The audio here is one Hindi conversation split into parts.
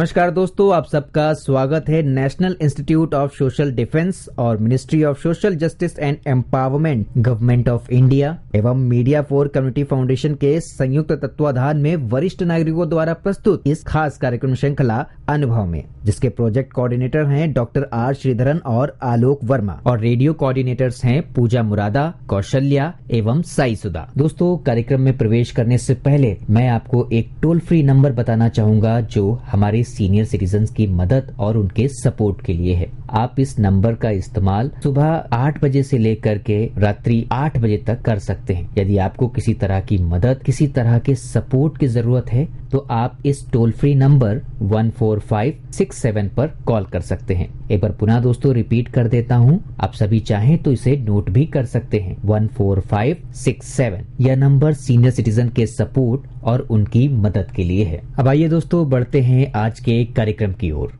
नमस्कार दोस्तों, आप सबका स्वागत है national institute of social defence और ministry of social justice and empowerment, government of India एवं मीडिया फॉर कम्युनिटी फाउंडेशन के संयुक्त तत्वाधान में वरिष्ठ नागरिकों द्वारा प्रस्तुत इस खास कार्यक्रम श्रृंखला अनुभव में, जिसके प्रोजेक्ट कोऑर्डिनेटर हैं डॉक्टर आर श्रीधरन और आलोक वर्मा और रेडियो कोऑर्डिनेटर्स हैं पूजा मुरादा, कौशल्या एवं साई सुधा। दोस्तों, कार्यक्रम में प्रवेश करने से पहले मैं आपको एक टोल फ्री नंबर बताना चाहूंगा जो हमारे सीनियर सिटीजन्स की मदद और उनके सपोर्ट के लिए है। आप इस नंबर का इस्तेमाल सुबह 8 बजे से लेकर के रात्रि 8 बजे तक कर सकते हैं। यदि आपको किसी तरह की मदद, किसी तरह के सपोर्ट की जरूरत है तो आप इस टोल फ्री नंबर 14567 पर कॉल कर सकते हैं। एक बार पुनः दोस्तों रिपीट कर देता हूं, आप सभी चाहें तो इसे नोट भी कर सकते हैं। 14567 यह नंबर सीनियर सिटीजन के सपोर्ट और उनकी मदद के लिए है। अब आइए दोस्तों बढ़ते हैं आज के कार्यक्रम की ओर।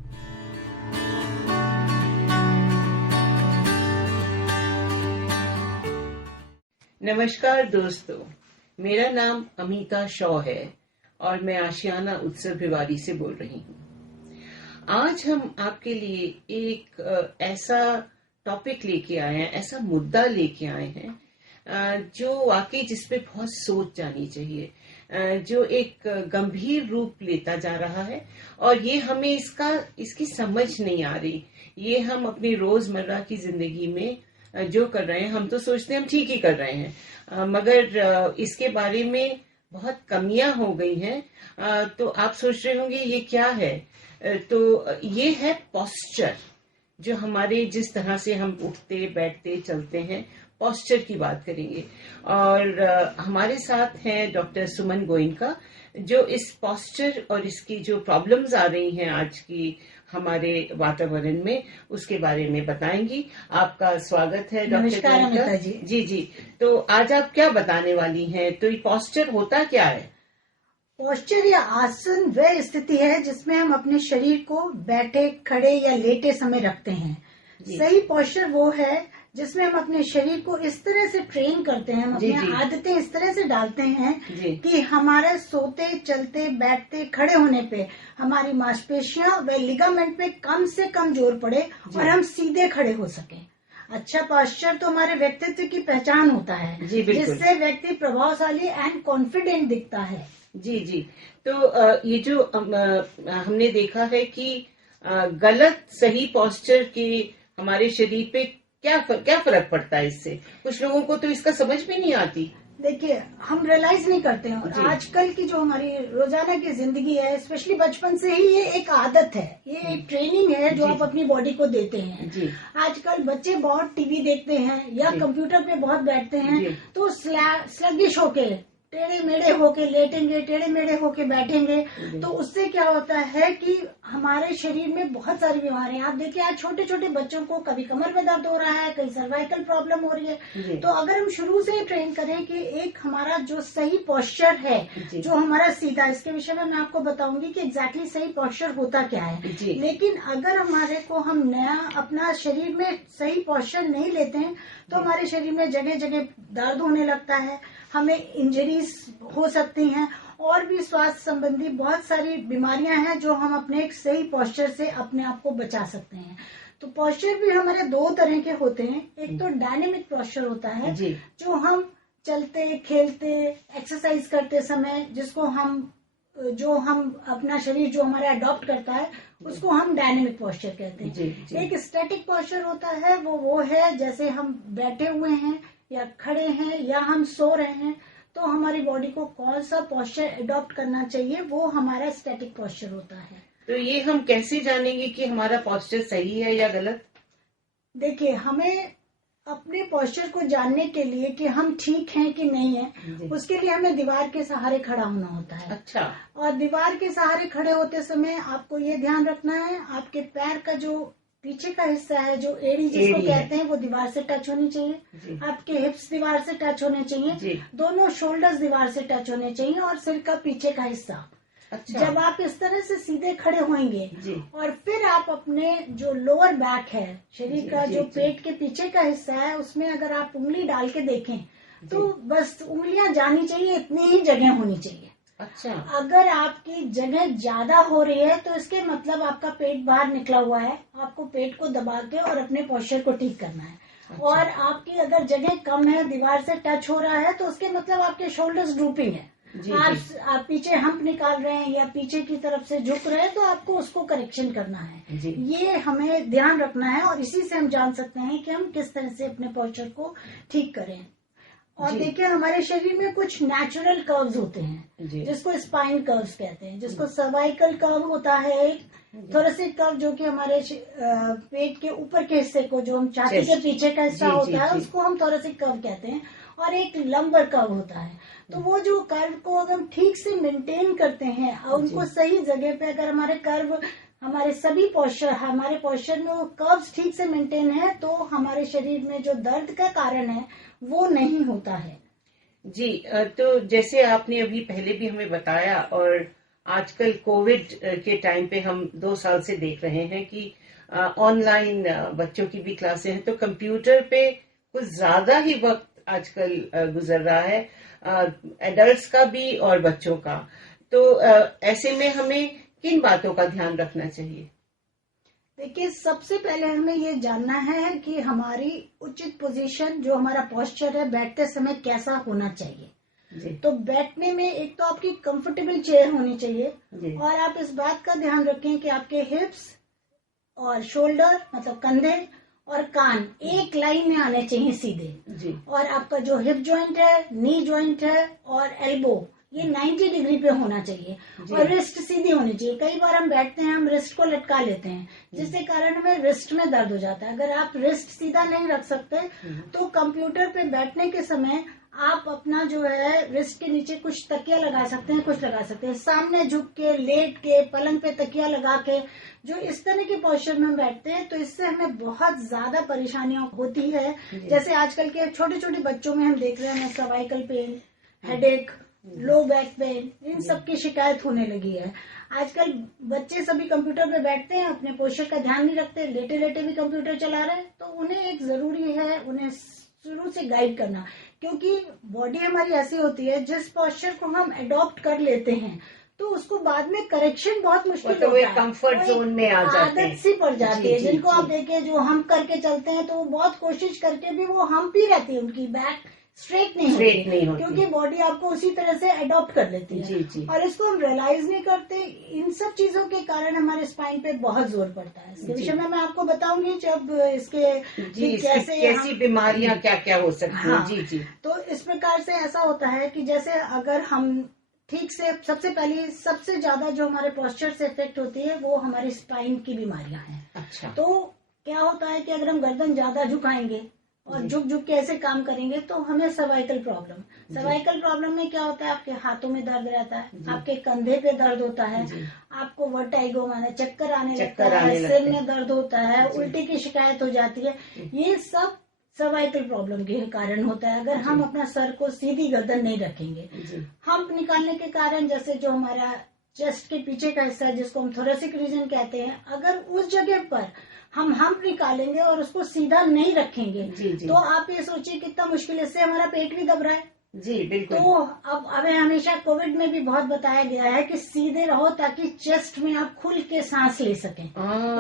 नमस्कार दोस्तों, मेरा नाम अमिता शॉ है और मैं आशियाना उत्सव भिवाड़ी से बोल रही हूँ। आज हम आपके लिए एक ऐसा टॉपिक लेके आए हैं, ऐसा मुद्दा लेके आए हैं जो वाकई जिस पे बहुत सोच जानी चाहिए, जो एक गंभीर रूप लेता जा रहा है और ये हमें इसकी समझ नहीं आ रही। ये हम अपनी रोजमर्रा की जिंदगी में जो कर रहे हैं, हम तो सोचते हैं हम ठीक ही कर रहे हैं, मगर इसके बारे में बहुत कमियां हो गई हैं। तो आप सोच रहे होंगे ये क्या है, तो ये है पोस्चर, जो हमारे जिस तरह से हम उठते बैठते चलते हैं, पोस्चर की बात करेंगे। और हमारे साथ हैं डॉक्टर सुमन गोइनका, जो इस पोस्चर और इसकी जो प्रॉब्लम्स आ रही हैं आज की हमारे वातावरण में, उसके बारे में बताएंगी। आपका स्वागत है डॉक्टर गोइनका जी। जी, तो आज आप क्या बताने वाली हैं? तो ये पोस्चर होता क्या है? पोस्चर या आसन वह स्थिति है जिसमें हम अपने शरीर को बैठे, खड़े या लेटे समय रखते हैं। सही पोस्चर वो है जिसमें हम अपने शरीर को इस तरह से ट्रेन करते हैं, हम अपनी आदतें इस तरह से डालते हैं कि हमारे सोते, चलते, बैठते, खड़े होने पे हमारी मांसपेशियां व लिगामेंट पे कम से कम जोर पड़े और हम सीधे खड़े हो सके। अच्छा पोस्चर तो हमारे व्यक्तित्व की पहचान होता है, जिससे व्यक्ति प्रभावशाली एंड कॉन्फिडेंट दिखता है। जी, तो ये जो हमने देखा है कि गलत सही पोस्चर के हमारे शरीर पे क्या फर्क पड़ता है इससे? कुछ लोगों को तो इसका समझ भी नहीं आती। देखिए, हम रियलाइज नहीं करते हैं और आजकल की जो हमारी रोजाना की जिंदगी है, स्पेशली बचपन से ही ये एक आदत है, ये एक ट्रेनिंग है जो आप अपनी बॉडी को देते हैं। आजकल बच्चे बहुत टीवी देखते हैं या कंप्यूटर पे बहुत बैठते हैं, तो स्लगिश होके टेढ़े मेढ़े होके लेटेंगे, टेढ़े मेढ़े होके बैठेंगे, तो उससे क्या होता है कि हमारे शरीर में बहुत सारी बीमारियां, आप देखिए आज छोटे छोटे बच्चों को कभी कमर में दर्द हो रहा है, कहीं सर्वाइकल प्रॉब्लम हो रही है। तो अगर हम शुरू से ही ट्रेन करें कि एक हमारा जो सही पोस्चर है, जो हमारा सीधा, इसके विषय में मैं आपको बताऊंगी कि एग्जैक्टली सही पोस्चर होता क्या है। लेकिन अगर हमारे को हम नया अपना शरीर में सही पोस्चर नहीं लेते हैं तो हमारे शरीर में जगह जगह दर्द होने लगता है, हमें इंजरीज हो सकती हैं और भी स्वास्थ्य संबंधी बहुत सारी बीमारियां हैं जो हम अपने एक सही पोस्चर से अपने आप को बचा सकते हैं। तो पोस्चर भी हमारे दो तरह के होते हैं। एक तो डायनेमिक पोस्चर होता है जो हम चलते, खेलते, एक्सरसाइज करते समय जो हम अपना शरीर जो हमारा अडॉप्ट करता है उसको हम डायनेमिक पोस्चर कहते हैं। एक स्टैटिक पोस्चर होता है, वो है जैसे हम बैठे हुए हैं या खड़े हैं या हम सो रहे हैं, तो हमारी बॉडी को कौन सा पोस्चर अडॉप्ट करना चाहिए, वो हमारा स्टैटिक पोस्चर होता है। तो ये हम कैसे जानेंगे कि हमारा पोस्चर सही है या गलत? देखिए, हमें अपने पोस्चर को जानने के लिए कि हम ठीक हैं कि नहीं है, उसके लिए हमें दीवार के सहारे खड़ा होना होता है। अच्छा। और दीवार के सहारे खड़े होते समय आपको ये ध्यान रखना है, आपके पैर का जो पीछे का हिस्सा है, जो एड़ी जिसको कहते हैं, वो दीवार से टच होनी चाहिए। आपके हिप्स दीवार से टच होने चाहिए, दोनों शोल्डर्स दीवार से टच होने चाहिए और सिर का पीछे का हिस्सा। अच्छा। जब आप इस तरह से सीधे खड़े होंगे और फिर आप अपने जो लोअर बैक है, शरीर का जो पेट के पीछे का हिस्सा है, उसमें अगर आप उंगली डाल के देखें तो बस उंगलियां जानी चाहिए, इतनी ही जगह होनी चाहिए। अच्छा। अगर आपकी जगह ज्यादा हो रही है तो इसके मतलब आपका पेट बाहर निकला हुआ है, आपको पेट को दबा के और अपने पोस्चर को ठीक करना है। अच्छा। और आपकी अगर जगह कम है, दीवार से टच हो रहा है, तो उसके मतलब आपके शोल्डर्स ड्रूपिंग है। जी, आप पीछे हम्प निकाल रहे हैं या पीछे की तरफ से झुक रहे हैं, तो आपको उसको करेक्शन करना है जी। ये हमें ध्यान रखना है और इसी से हम जान सकते हैं कि हम किस तरह से अपने पोस्चर को ठीक करें। और देखिए, हमारे शरीर में कुछ नेचुरल कर्व्स होते हैं जिसको स्पाइन कर्व्स कहते हैं, जिसको सर्वाइकल कर्व होता है, एक थोरेसिक कर्व जो कि हमारे पेट के ऊपर के हिस्से को, जो हम छाती के पीछे का हिस्सा होता है, उसको हम थोरेसिक कर्व कहते हैं। और एक लंबर कर्व होता है। तो वो जो कर्व को अगर हम ठीक से मेंटेन करते हैं और उनको सही जगह पे, अगर हमारे कर्व, हमारे सभी हमारे पोस्चर में वो कर्व्स ठीक से मेंटेन है, तो हमारे शरीर में जो दर्द का कारण है वो नहीं होता है। जी, तो जैसे आपने अभी पहले भी हमें बताया, और आजकल कोविड के टाइम पे हम 2 साल से देख रहे हैं कि ऑनलाइन बच्चों की भी क्लासें हैं, तो कंप्यूटर पे कुछ ज्यादा ही वक्त आजकल गुजर रहा है, एडल्ट्स का भी और बच्चों का। तो ऐसे में हमें किन बातों का ध्यान रखना चाहिए? देखिए, सबसे पहले हमें ये जानना है कि हमारी उचित पोजीशन, जो हमारा पोस्चर है, बैठते समय कैसा होना चाहिए। तो बैठने में एक तो आपकी कंफर्टेबल चेयर होनी चाहिए, और आप इस बात का ध्यान रखें कि आपके हिप्स और शोल्डर, मतलब कंधे और कान एक लाइन में आने चाहिए सीधे। और आपका जो हिप जॉइंट है, नी जॉइंट है और एल्बो, ये 90 डिग्री पे होना चाहिए। और रिस्ट सीधी होनी चाहिए। कई बार हम बैठते हैं, हम रिस्ट को लटका लेते हैं, जिससे कारण हमें रिस्ट में दर्द हो जाता है। अगर आप रिस्ट सीधा नहीं रख सकते तो कंप्यूटर पे बैठने के समय आप अपना जो है रिस्ट के नीचे कुछ तकिया लगा सकते हैं, कुछ लगा सकते हैं। सामने झुक के, लेट के, पलंग पे तकिया लगा के, जो इस तरह के पोस्चर में हम बैठते हैं, तो इससे हमें बहुत ज्यादा परेशानियां होती है। जैसे आजकल के छोटे छोटे बच्चों में हम देख रहे हैं cervical pain, headache, low back pain, इन सब की शिकायत होने लगी है। आजकल बच्चे सभी कंप्यूटर पे बैठते हैं, अपने पोस्चर का ध्यान नहीं रखते, लेटे लेटे भी कंप्यूटर चला रहे हैं। तो उन्हें एक जरूरी है उन्हें शुरू से गाइड करना, क्योंकि बॉडी हमारी ऐसी होती है, जिस पोस्चर को हम अडॉप्ट कर लेते हैं तो उसको बाद में करेक्शन बहुत मुश्किल होता है। कंफर्ट जोन में आ जाते हैं, आदत सी पड़ जाती है। जिनको आप देखिए, जो हम करके चलते हैं, तो वो बहुत कोशिश करके भी वो हम्प ही रहती है, उनकी बैक स्ट्रेट नहीं होती, क्योंकि बॉडी आपको उसी तरह से अडॉप्ट कर लेती है। और इसको हम रियलाइज नहीं करते। इन सब चीजों के कारण हमारे स्पाइन पे बहुत जोर पड़ता है। इसके विषय में मैं आपको बताऊंगी जब इसके कैसी बीमारियां क्या क्या हो सकती है। जी जी। तो इस प्रकार से ऐसा होता है कि जैसे अगर हम ठीक से, सबसे ज्यादा जो हमारे पोस्चर से इफेक्ट होती है वो हमारी स्पाइन की बीमारियां हैं। अच्छा। तो क्या होता है कि अगर हम गर्दन ज्यादा झुकाएंगे और झुक झुक के ऐसे काम करेंगे तो हमें सर्वाइकल प्रॉब्लम में क्या होता है, आपके हाथों में दर्द रहता है, आपके कंधे पे दर्द होता है, आपको वर्टाइगो माने चक्कर आने लगता है, सिर में दर्द होता है, उल्टी की शिकायत हो जाती है। ये सब सर्वाइकल प्रॉब्लम के कारण होता है, अगर हम अपना सर को सीधी गर्दन नहीं रखेंगे। हम्प निकालने के कारण, जैसे जो हमारा चेस्ट के पीछे का हिस्सा है, जिसको हम थोरेसिक रीजन कहते हैं, अगर उस जगह पर हम हम्प निकालेंगे और उसको सीधा नहीं रखेंगे, तो आप ये सोचिए कितना मुश्किल, इससे हमारा पेट भी दब रहा है। जी बिल्कुल। तो अब हमें हमेशा कोविड में भी बहुत बताया गया है कि सीधे रहो ताकि चेस्ट में आप खुल के सांस ले सकें।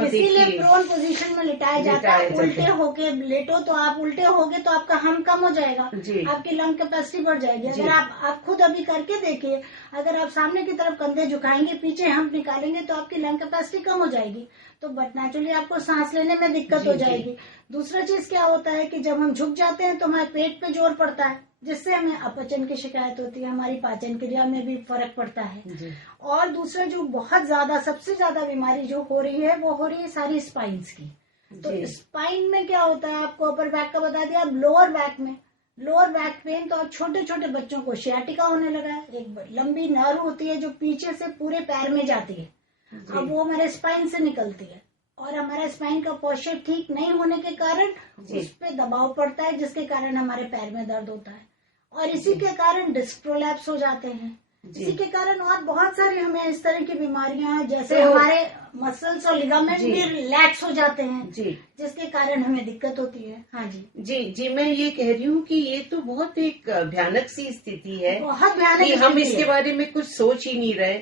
इसीलिए प्रोन पोजीशन में लिटाया जाता है। उल्टे होके लेटो तो आप उल्टे होगे तो आपका हम कम हो जाएगा, आपकी लंग कैपेसिटी बढ़ जाएगी। अगर आप खुद अभी करके देखिए, अगर आप सामने की तरफ कंधे झुकाएंगे, पीछे हम निकालेंगे, तो आपकी लंग कैपेसिटी कम हो जाएगी, तो बट नेचुरली आपको सांस लेने में दिक्कत हो जाएगी। दूसरा चीज क्या होता है कि जब हम झुक जाते हैं तो हमारे पेट पे जोर पड़ता है, जिससे हमें अपचन की शिकायत होती है, हमारी पाचन क्रिया में भी फर्क पड़ता है। और दूसरा जो बहुत ज्यादा, सबसे ज्यादा बीमारी जो हो रही है, वो हो रही है सारी स्पाइन्स की। तो स्पाइन में क्या होता है, आपको अपर बैक का बता दिया, अब लोअर बैक पेन, तो अब छोटे छोटे बच्चों को शियाटिका होने लगा है। एक लंबी नर्व होती है जो पीछे से पूरे पैर में जाती है, अब वो हमारे स्पाइन से निकलती है, और हमारा स्पाइन का पोस्चर ठीक नहीं होने के कारण उस पे दबाव पड़ता है, जिसके कारण हमारे पैर में दर्द होता है। और इसी के कारण डिस्क प्रोलैप्स हो जाते हैं। इसी के कारण और बहुत सारी हमें इस तरह की बीमारियां हैं, जैसे हमारे मसल्स और लिगामेंट भी रिलैक्स हो जाते हैं जी, जिसके कारण हमें दिक्कत होती है। हाँ जी, मैं ये कह रही हूँ कि ये तो बहुत एक भयानक सी स्थिति है, बहुत भयानक कि हम इसके बारे में कुछ सोच ही नहीं रहे।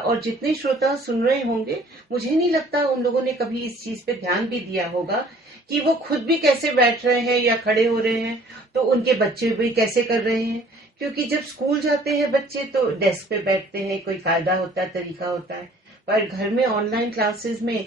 और जितने श्रोता सुन रहे होंगे, मुझे नहीं लगता उन लोगों ने कभी इस चीज पे ध्यान भी दिया होगा कि वो खुद भी कैसे बैठ रहे हैं या खड़े हो रहे हैं, तो उनके बच्चे भी कैसे कर रहे हैं। क्योंकि जब स्कूल जाते हैं बच्चे तो डेस्क पे बैठते हैं, कोई कायदा होता है, तरीका होता है, पर घर में ऑनलाइन क्लासेस में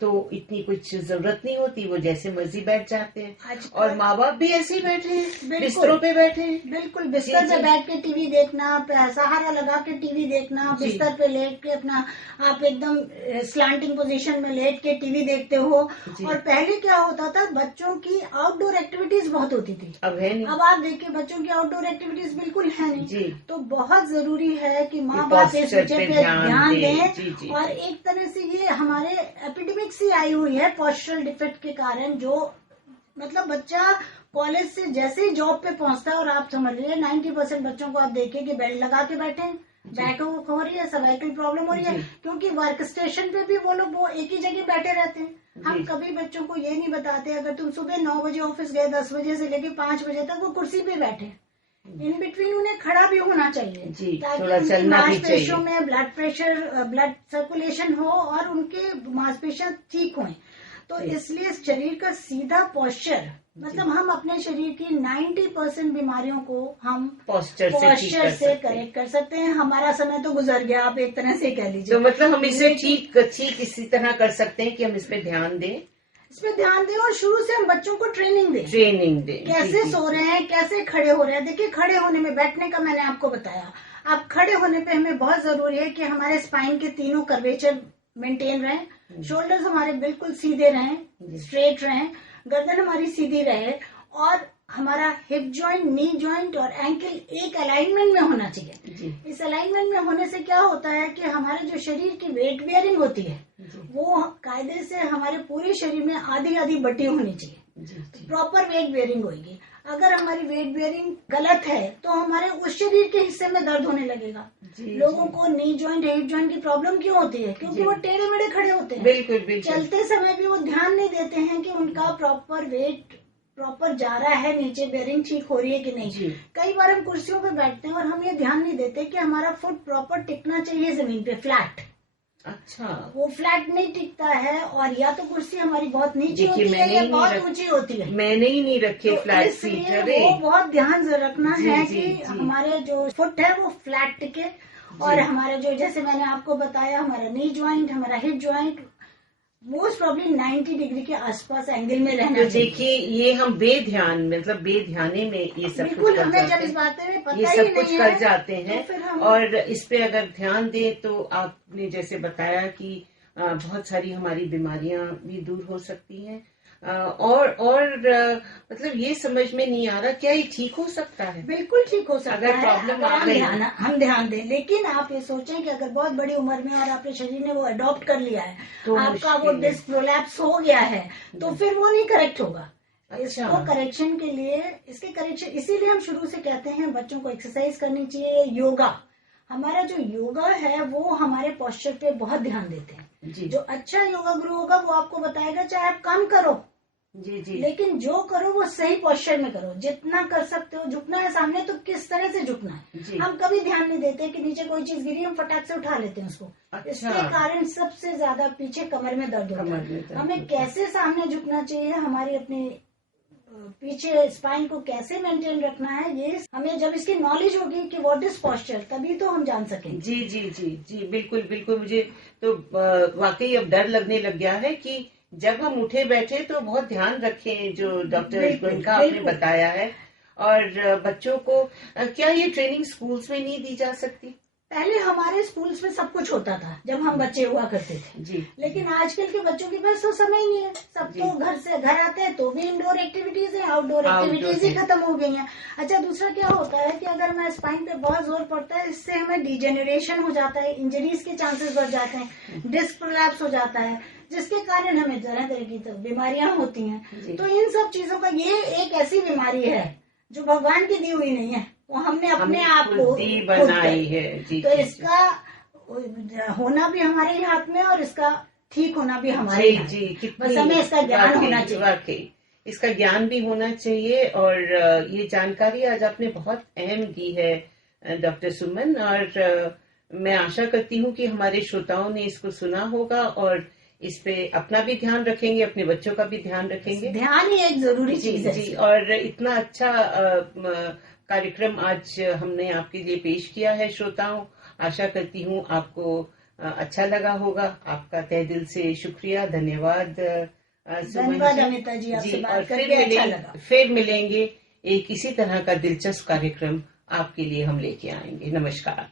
तो इतनी कुछ जरूरत नहीं होती, वो जैसे मर्जी बैठ जाते हैं। और माँ बाप भी ऐसे ही बैठे हैं, बिस्तरों पे बैठे हैं। बिल्कुल, बिस्तर पे बैठ के टीवी देखना, सहारा लगा के टीवी देखना, बिस्तर पे लेट के अपना आप एकदम स्लैंटिंग पोजीशन में लेट के टीवी देखते हो। और पहले क्या होता था, बच्चों की आउटडोर एक्टिविटीज बहुत होती थी, अब है नहीं। अब आप देखिए बच्चों की आउटडोर एक्टिविटीज बिल्कुल है नहीं। तो बहुत जरूरी है कि माँ बाप इस विषय पे ध्यान दें। और एक तरह से ये हमारे एपिडेमिक सी आई हुई है पोस्चरल डिफेक्ट के कारण, जो मतलब बच्चा कॉलेज से जैसे ही जॉब पे पहुंचता है, और आप समझ लीजिए 90% बच्चों को आप देखिए कि बेल्ट लगा के बैठे हैं, बैक हो रही है, सर्वाइकल प्रॉब्लम हो रही है, क्योंकि वर्क स्टेशन पे भी वो लोग एक ही जगह बैठे रहते हैं। हम कभी बच्चों को ये नहीं बताते, अगर तुम सुबह 9 बजे ऑफिस गए, 10 बजे से लेके 5 बजे तक वो कुर्सी पे बैठे, इन बिटवीन उन्हें खड़ा भी होना चाहिए, ताकि उनकी मांसपेशियों में ब्लड प्रेशर, ब्लड सर्कुलेशन हो और उनके मांसपेशियां ठीक हों। तो इसलिए शरीर का सीधा पोस्चर, मतलब हम अपने शरीर की 90% बीमारियों को हम पोस्चर से करेक्ट कर सकते हैं। हमारा समय तो गुजर गया, आप एक तरह से कह लीजिए। तो मतलब हम इसे ठीक इसी तरह कर सकते हैं कि हम इस पे ध्यान दें, और शुरू से हम बच्चों को ट्रेनिंग दें कैसे सो रहे हैं, कैसे खड़े हो रहे हैं। देखिए, खड़े होने में, बैठने का मैंने आपको बताया, अब खड़े होने पे हमें बहुत जरूरी है कि हमारे स्पाइन के तीनों कर्वेचर मेंटेन रहें, शोल्डर्स हमारे बिल्कुल सीधे रहें, स्ट्रेट रहें, गर्दन हमारी सीधी रहे, और हमारा हिप जॉइंट, नी जॉइंट और एंकल एक अलाइनमेंट में होना चाहिए। इस अलाइनमेंट में होने से क्या होता है कि हमारे जो शरीर की वेट बेयरिंग होती है वो कायदे से हमारे पूरे शरीर में आधी आधी बटी होनी चाहिए, प्रॉपर वेट बेयरिंग होगी। अगर हमारी वेट बेयरिंग गलत है तो हमारे उस शरीर के हिस्से में दर्द होने लगेगा। लोगों को नी जॉइंट, हिप जॉइंट की प्रॉब्लम क्यों होती है? क्योंकि वो टेढ़े मेढ़े खड़े होते हैं, बिल्कुल। चलते समय भी वो ध्यान नहीं देते हैं कि उनका प्रॉपर वेट प्रॉपर जा रहा है नीचे, बेयरिंग ठीक हो रही है कि नहीं। कई बार हम कुर्सियों पे बैठते हैं और हम ये ध्यान नहीं देते कि हमारा फुट प्रॉपर टिकना चाहिए जमीन पे, फ्लैट। अच्छा, वो फ्लैट नहीं टिकता है, और या तो कुर्सी हमारी बहुत नीचे होती है या बहुत ऊंची होती है। मैंने ही नहीं रखे फ्लैट सीट। वो बहुत ध्यान रखना है कि हमारे जो फुट है वो फ्लैट टिके। और हमारे जो, जैसे मैंने आपको बताया, हमारा नी ज्वाइंट, हमारा hip joint most probably 90 degree के आसपास एंगल में रहना चाहिए। देखिए, ये हम बेध्याने में ये सब बिल्कुल, हमें जब इस बात में पता ये ही सब नहीं कुछ कर जाते हैं, तो और इस पे अगर ध्यान दें तो आपने जैसे बताया कि बहुत सारी हमारी बीमारियां भी दूर हो सकती हैं। और मतलब ये समझ में नहीं आ रहा, क्या ये ठीक हो सकता है? बिल्कुल ठीक हो सकता है, प्रॉब्लम आ गई, हम ध्यान दें। लेकिन आप ये सोचें कि अगर बहुत बड़ी उम्र में और आपके शरीर ने वो अडॉप्ट कर लिया है, तो आपका वो डिस्क प्रोलैप्स हो गया है, तो फिर वो नहीं करेक्ट होगा। इसको करेक्शन के लिए, इसीलिए हम शुरू से कहते हैं बच्चों को एक्सरसाइज करनी चाहिए, योगा। हमारा जो योगा है वो हमारे पोस्चर पे बहुत ध्यान देते हैं। जो अच्छा योगा गुरु होगा वो आपको बताएगा, चाहे आप कम करो, लेकिन जो करो वो सही पोस्चर में करो। जितना कर सकते हो, झुकना है सामने तो किस तरह से झुकना है। हम कभी ध्यान नहीं देते कि नीचे कोई चीज गिरी, हम फटाक से उठा लेते हैं उसको। इसके कारण सबसे ज्यादा पीछे कमर में दर्द होता है। हमें कैसे सामने झुकना चाहिए, हमारी अपनी पीछे स्पाइन को कैसे मेंटेन रखना है, ये हमें जब इसकी नॉलेज होगी कि व्हाट इज पोस्चर, तभी तो हम जान सकेंगे। जी, बिल्कुल। मुझे तो वाकई अब डर लगने लग गया है कि जब हम उठे बैठे तो बहुत ध्यान रखें, जो डॉक्टर का आपने बताया है। और बच्चों को क्या ये ट्रेनिंग स्कूल्स में नहीं दी जा सकती? पहले हमारे स्कूल्स में सब कुछ होता था जब हम बच्चे हुआ करते थे, लेकिन आजकल के बच्चों के पास तो समय नहीं है। सब तो घर आते हैं तो भी इंडोर एक्टिविटीज है, आउटडोर एक्टिविटीज ही खत्म हो गई हैं। अच्छा, दूसरा क्या होता है कि अगर हमारे स्पाइन पे बहुत जोर पड़ता है, इससे हमें डिजेनरेशन हो जाता है, इंजरीज के चांसेस बढ़ जाते हैं, डिस्क प्रोलैप्स हो जाता है, जिसके कारण हमें तरह तरह की बीमारियां होती हैं। तो इन सब चीजों का, ये एक ऐसी बीमारी है जो भगवान की दी हुई नहीं है, वो हमने अपने आप को बनाई है। जी, तो इसका होना भी हमारे ही हाथ में और इसका ठीक होना भी हमारे हाथ में। बस हमें इसका ज्ञान होना चाहिए। वाकई इसका ज्ञान भी होना चाहिए। और ये जानकारी आज आपने बहुत अहम दी है डॉक्टर सुमन, और मैं आशा करती हूँ कि हमारे श्रोताओं ने इसको सुना होगा और इस पे अपना भी ध्यान रखेंगे, अपने बच्चों का भी ध्यान रखेंगे। ध्यान ही एक जरूरी चीज है। जी, और इतना अच्छा कार्यक्रम आज हमने आपके लिए पेश किया है श्रोताओं। आशा करती हूँ आपको अच्छा लगा होगा। आपका तहे दिल से शुक्रिया, धन्यवाद। धन्यवाद अमिता जी, आपसे बात करके अच्छा लगा। फिर मिलेंगे, एक इसी तरह का दिलचस्प कार्यक्रम आपके लिए हम लेके आएंगे। नमस्कार।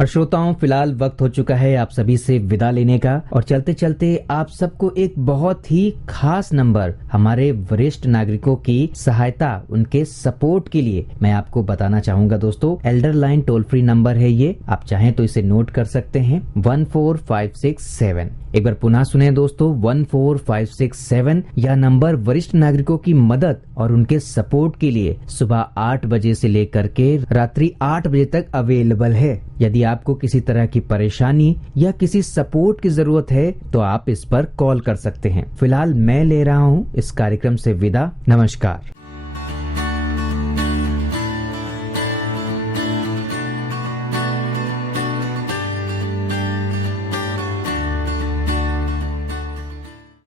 और श्रोताओं, फिलहाल वक्त हो चुका है आप सभी से विदा लेने का, और चलते चलते आप सबको एक बहुत ही खास नंबर हमारे वरिष्ठ नागरिकों की सहायता, उनके सपोर्ट के लिए मैं आपको बताना चाहूंगा दोस्तों। Elder line toll free number है ये, आप चाहें तो इसे नोट कर सकते हैं, 14567। एक बार पुनः सुने दोस्तों, 14567। यह नंबर वरिष्ठ नागरिकों की मदद और उनके सपोर्ट के लिए सुबह 8 बजे से लेकर के रात्रि 8 बजे तक अवेलेबल है। यदि आपको किसी तरह की परेशानी या किसी सपोर्ट की जरूरत है तो आप इस पर कॉल कर सकते हैं। फिलहाल मैं ले रहा हूँ इस कार्यक्रम से विदा। नमस्कार।